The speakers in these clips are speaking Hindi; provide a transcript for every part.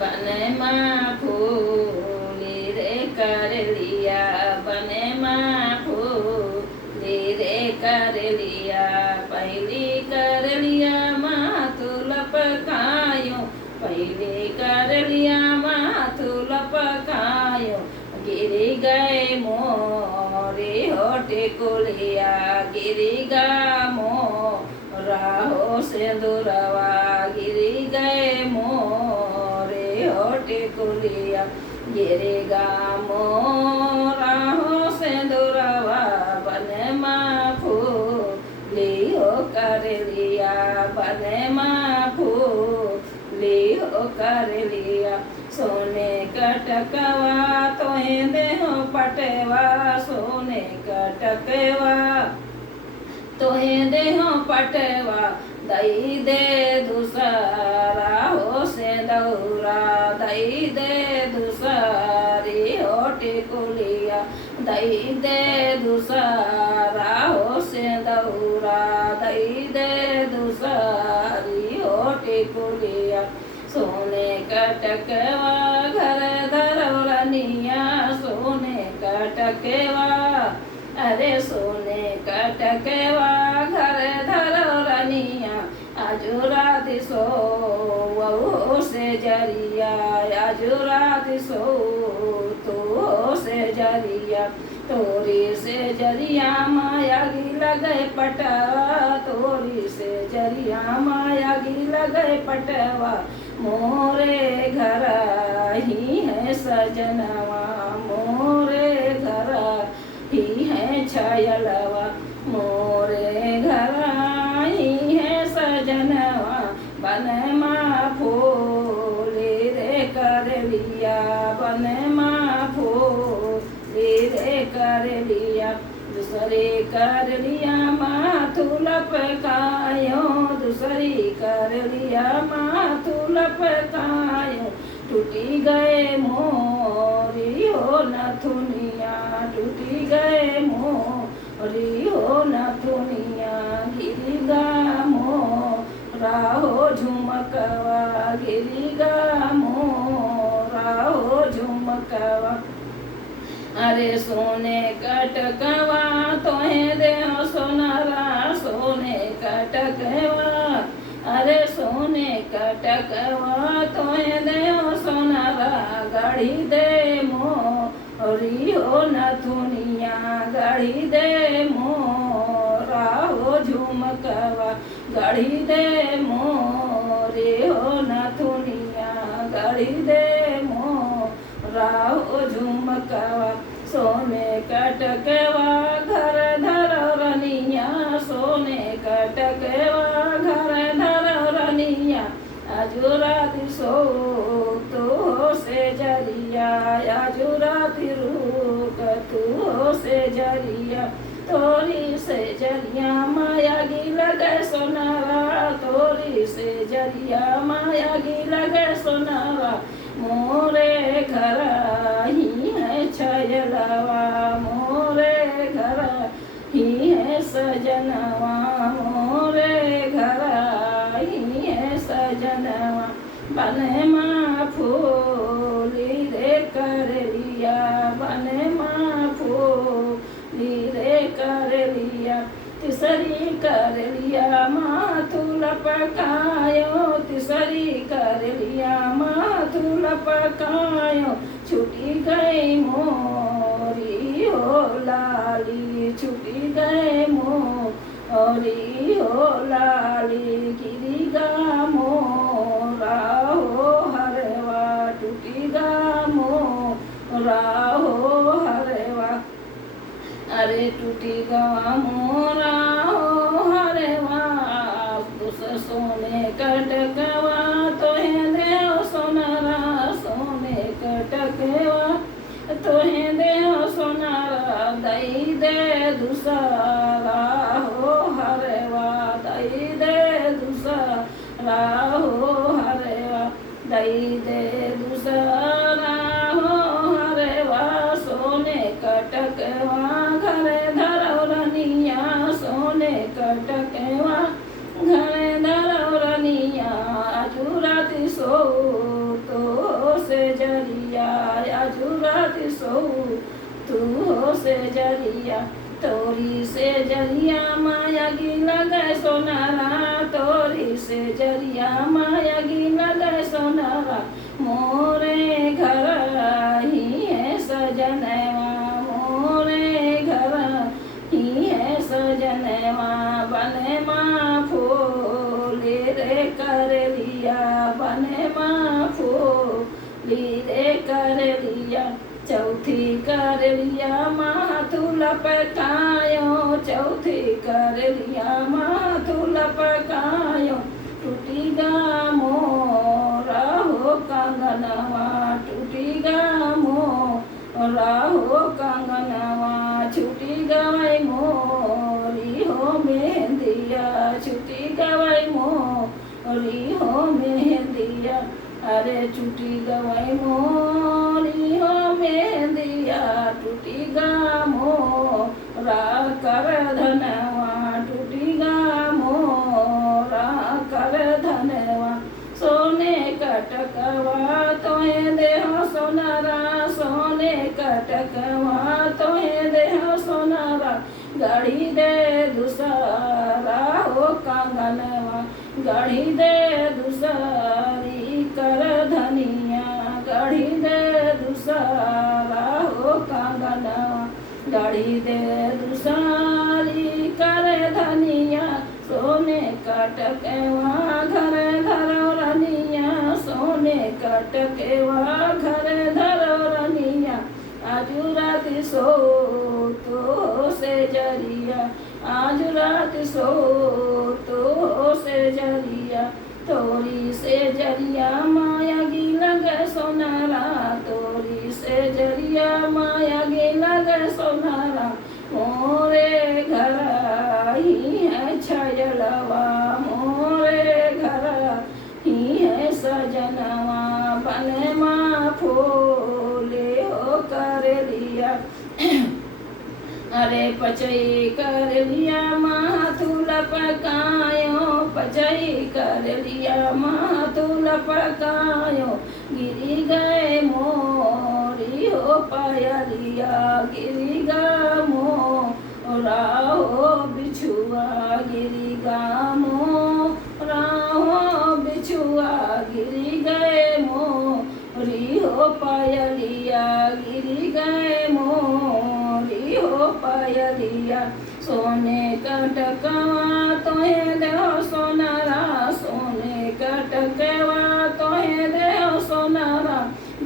बने माँ फूली रे कर लिया, बने माँ फूली रे कर लिया, पहली कर लिया माथु लपकायो, पहली कर लिया माथु लपकायो, गिरी गए मोरे होटे कुलिया, गिरी गा मोरा हो सिंदूरवा, गिरी गए मोरे होटे कुलिया, गिरेगा मोरा हो सिंदूरवा, बने माँ फूली हो कर लिया, बने माँ फूली हो कर लिया, सोने का टकवा तोहे देहो पटवा, सोने का टकवा तोहे देहो पटवा, दई दे दूसरा हो सिंदूरा, दई दे दूसरी हो टिकुलिया, दई दे दूसरा हो सिंदूरा, दई दे दूसरी हो टिकुलिया, सोने का टकवा घर धरौलनिया, सोने का टकवा, अरे सोने का टकवा घर धरौलनिया, आजू रात सो वो से जरिया, आजू रात सो तो से जरिया, तोरी से जरिया माया गी लगे पटवा, तोरी से जरिया माया गी लगे पटवा, मोरे घर ही है सजनवा, मोरे घर ही है छायलवा, मोरे घर ही है सजनवा, बने माँ फूली रे कर लिया, बने माँ फूली रे कर लिया, दूसरी कर लिया माथु लपकायो, दूसरी कर लिया माथु लपकायो, टूटी गए मोरी हो नथुनिया, टूटी गए मोरी हो नथुनिया, गिरी गा मोरा हो झुमकवा, गिरी गा मोरा हो झुमकवा, अरे सोने कटकवा तोहे देहो सोनारा, सोने कटकवा, अरे सोने कटकवा तोहे देहो सोनारा, गढ़ी दे मोरी हो नथुनिया, गढ़ी दे मोरा हो झुमकवा, गढ़ी दे मोरे हो नथुनिया, गढ़ी दे मोरा हो झुमकवा, सोने कटकवा घर धरौलनिया, सोने कटकवा घर धरौलनिया, आजू रात सो तो से जरिया, आजू रात रूक तू से जरिया, तोरी से जरिया माया गी लगे सोनारा, तोरी से जरिया माया गी लगे सोनारा, मोरे घर ही है छयलवा, मोरे घर ही है सजनवा, मोरे घर ही है सजनवा, बने माँ फूली रे कर लिया, बने माँ फूली रे कर लिया, तीसरी कर लिया माथु लपकायो, तीसरी कर लिया माथु लपकायो, छूटी गई मोरी हो लाली, छूटी गए मोरी हो लाली, गिरी गा मोरा हो हरवा, टूटी गा मोरा हो हरवा, अरे टूटी गा मोरा हो हरवा, उस सोने कटकवा तोहे देहो सोनारा, सोने कटकवा तोहे देहो सोनारा, दई दे दूसरा हो हरवा, दई दे सो तू हो से जरिया तोरी से जरिया माया गी लगे सोनारा तोरी से जरिया माया गी लगे सोनारा मोरे घर ही है सजनवा मोरे घर ही है सजनवा बने माँ फूली रे कर लिया बने माँ फूली रे कर लिया चौथी कर लिया माथु लपकायो चौथी कर लिया माथु लपकायो टूटी गा मोरा हो कंगनवा टूटी गा मोरा हो कंगनवा छूटी गवाई मोरी हो मेहंदिया छूटी गवाई मोरी हो मेहंदिया अरे छूटी गवाई मोरी हो मेहंदिया टूटी गा मोरा कर धनवा टूटी गा मोरा कर धनवा सोने कटकवा तोहे देह सोनारा सोने कटकवा तोहे देह सोनारा गाड़ी दे दूसरा हो कंगनवा गाड़ी दे दूसरी कर धनिया गाड़ी दे दूसरा हो कंगनवा गाड़ी दे दूसरी कर धनिया सोने कटकेवा घर धरो रनिया सोने कटकेवा घर धरो रनिया आजू रात सो तो से जरिया आज रात सो तो से जरिया तोरी से जरिया माया गी लगे सोनारा तोरी से जरिया माया गी लगे सोनारा मोरे घर ही है छयलवा मोरे घर ही है सजनवा बने माँ फूले हो कर लिया अरे पचई कर लिया माथु लपकायो पचई कर लिया माथु लपकायो गिरी गए मोरी हो पायलिया गिरी गा मोरा हो बिछुआ गिरी गा मोरा हो बिछुआ गिरी गए मोरी हो पायलिया गिरी गए मोरी हो पायलिया सोने कटकवा तोहे देह सोनारा सोने कटकवा तोहे देह सोनारा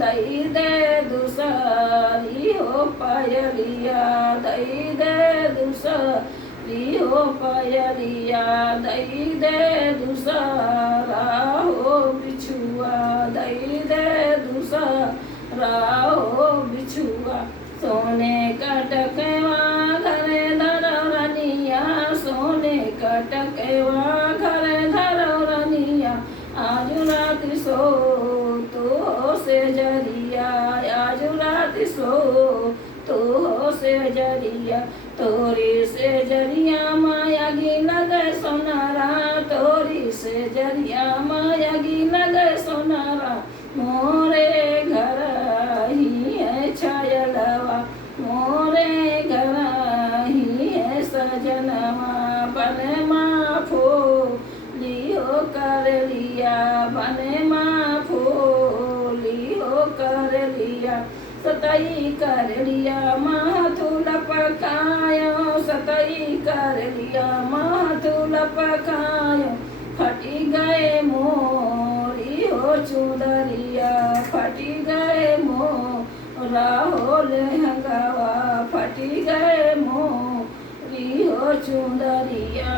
दई दे दूसरी हो पायलिया दई दे दूसरी हो पायलिया दई दे दूसरा हो बिछुआ दई दे दूसरा हो बिछुआ सोने कटकेवा घरे धरो रनिया सोने कटकेवा घरे धरो रनिया आज रात सो तो से जरिया आज रात सो तो से जरिया तोरी से जरिया माया गी लगे सोनारा तोरी से जरिया माया गी लगे सोनारा मोरे घर ही है छायलवा मोरे घर ही है सजनवा बने माँ फूली हो कर लिया बने माँ फूली हो कर लिया सतई कर लिया माथु लपकायो सतई कर लिया माथु लपकायो फटी गए मोरी हो चुदरिया फटी गए मोरा हो लहंगावा फटी गए मोरी हो चुदरिया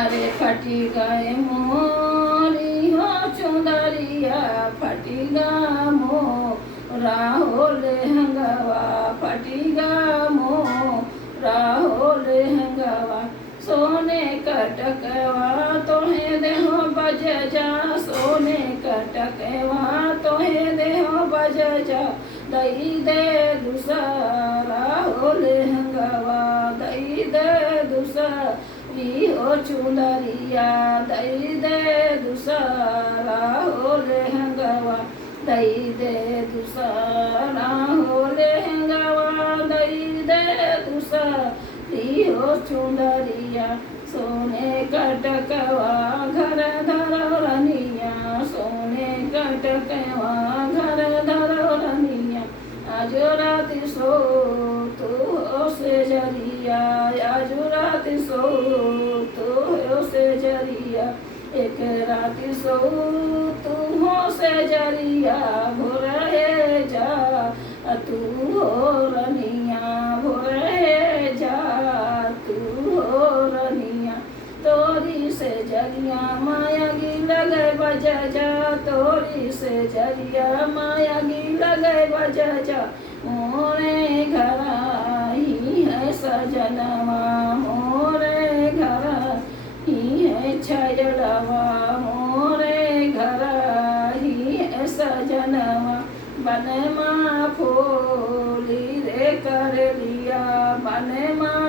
अरे फटी गए मोरी हो चुदरिया फटी गा मोरा हो लहंगावा फटी गा मोरा हो लहंगावा सोने कटकवा तोहे देहो बज जा सोने कटकवा तोहे देहो बज जा दई दे दूसरा हो लहंगावा दई दे दूसरी हो चुनरिया दई दे दूसरा हो लहंगावा दई दे दूसरा चुंदरिया सोने कटकवा घर धरनिया सोने कटकवा घर धरनिया आज रात सो तू से जरिया आज रात सो तू से जरिया एक रात सो तू हो से जरिया भोरे जा तू हो रनिया भोरे जा तू हो रनिया तोरी से जरिया माया गी लगे बजा जा तोरी से जरिया माया गी लगे बजा जा मोरे घर ही है सजनवा मोरे घर ही है छजड़वा मोरे घर ही है सजनवा बन माँ फूली रे कर लिया बन माँ